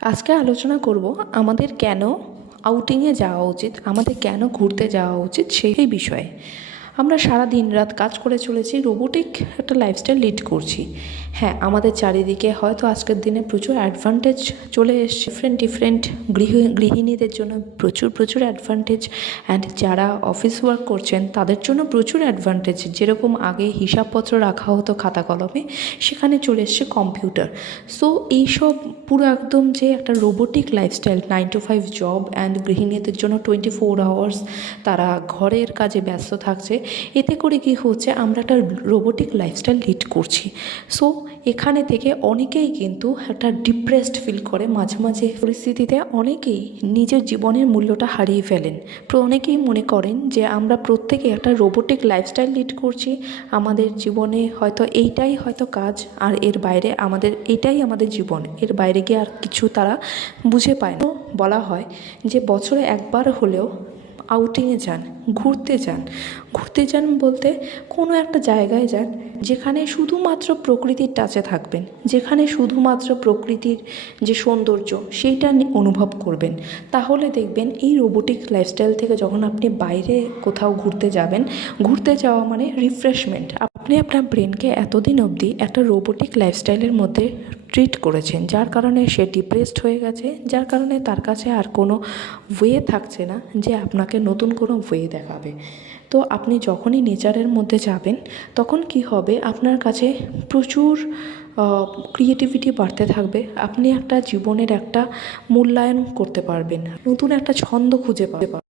আজকে আলোচনা করব আমাদের কেন আউটিংয়ে যাওয়া উচিত, আমাদের কেন ঘুরতে যাওয়া উচিত সেই বিষয়ে। আমরা সারা দিন রাত কাজ করে চলেছি, রোবোটিক একটা লাইফস্টাইল লিড করছি। হ্যাঁ, আমাদের চারিদিকে হয়তো আজকের দিনে প্রচুর অ্যাডভান্টেজ চলে এসছে, ডিফারেন্ট গৃহিণীদের জন্য প্রচুর অ্যাডভান্টেজ, অ্যান্ড যারা অফিস ওয়ার্ক করছেন তাদের জন্য প্রচুর অ্যাডভান্টেজ। যেরকম আগে হিসাবপত্র রাখা হতো খাতা কলমে, সেখানে চলে এসছে কম্পিউটার। সো এইসব পুরো একদম যে একটা robotic lifestyle, 9 to 5 job, and গৃহিণীদের জন্য 24 আওয়ার্স তারা ঘরের কাজে ব্যস্ত থাকছে। এতে করে কি হচ্ছে, আমরা একটা রোবোটিক লাইফস্টাইল লিড করছি। সো এখানে থেকে অনেকেই কিন্তু একটা ডিপ্রেসড ফিল করে, মাঝে মাঝে পরিস্থিতিতে অনেকেই নিজের জীবনের মূল্যটা হারিয়ে ফেলেন। অনেকেই মনে করেন যে আমরা প্রত্যেকে একটা রোবোটিক লাইফস্টাইল লিড করছি, আমাদের জীবনে হয়তো এইটাই হয়তো কাজ, আর এর বাইরে এইটাই আমাদের জীবন, এর বাইরে গিয়ে আর কিছু তারা বুঝে পায় না। বলা হয় যে বছরে একবার হলেও আউটিংয়ে যান, ঘুরতে যান বলতে কোনো একটা জায়গায় যান যেখানে শুধুমাত্র প্রকৃতির টাচে থাকবেন, যেখানে শুধুমাত্র প্রকৃতির যে সৌন্দর্য সেইটা অনুভব করবেন। তাহলে দেখবেন এই রোবোটিক লাইফস্টাইল থেকে যখন আপনি বাইরে কোথাও ঘুরতে যাওয়া মানে রিফ্রেশমেন্ট। আপনি আপনার ব্রেনকে এতদিন অবধি একটা রোবোটিক লাইফস্টাইলের মধ্যে ট্রিট করেছেন, যার কারণে সে ডিপ্রেসড হয়ে গেছে, যার কারণে তার কাছে আর কোনো ওয়ে থাকছে না যে আপনাকে নতুন কোনো ওয়ে দেখাবে। তো আপনি যখনই নেচারের মধ্যে যাবেন তখন কি হবে, আপনার কাছে প্রচুর ক্রিয়েটিভিটি বাড়তে থাকবে, আপনি একটা জীবনের একটা মূল্যায়ন করতে পারবেন, নতুন একটা ছন্দ খুঁজে পাবেন।